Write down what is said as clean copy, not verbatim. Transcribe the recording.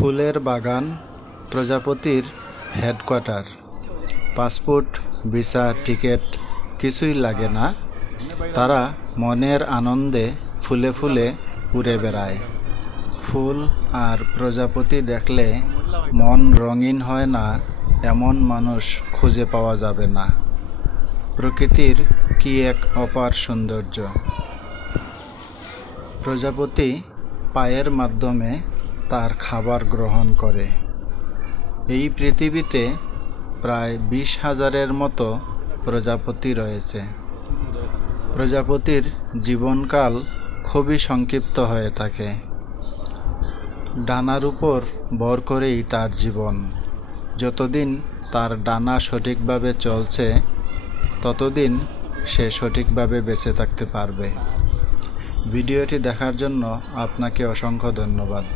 ফুলের বাগান প্রজাপতির হেডকোয়ার্টার। পাসপোর্ট, ভিসা, টিকিট কিছুই লাগে না। তারা মনের আনন্দে ফুলে ফুলে উড়ে বেড়ায়। ফুল আর প্রজাপতি দেখলে মন রঙিন হয় না এমন মানুষ খুঁজে পাওয়া যাবে না। প্রকৃতির কি এক অপার সৌন্দর্য। প্রজাপতি পায়ের মাধ্যমে তার খাবার গ্রহণ করে। এই পৃথিবীতে প্রায় 20,000-এর মতো প্রজাপতি রয়েছে। প্রজাপতির জীবনকাল খুবই সংক্ষিপ্ত হয়ে থাকে। ডানার উপর ভর করেই তার জীবন। যতদিন তার ডানা সঠিকভাবে চলছে ততদিন সে সঠিকভাবে বেঁচে থাকতে পারবে। ভিডিওটি দেখার জন্য আপনাকে অসংখ্য ধন্যবাদ।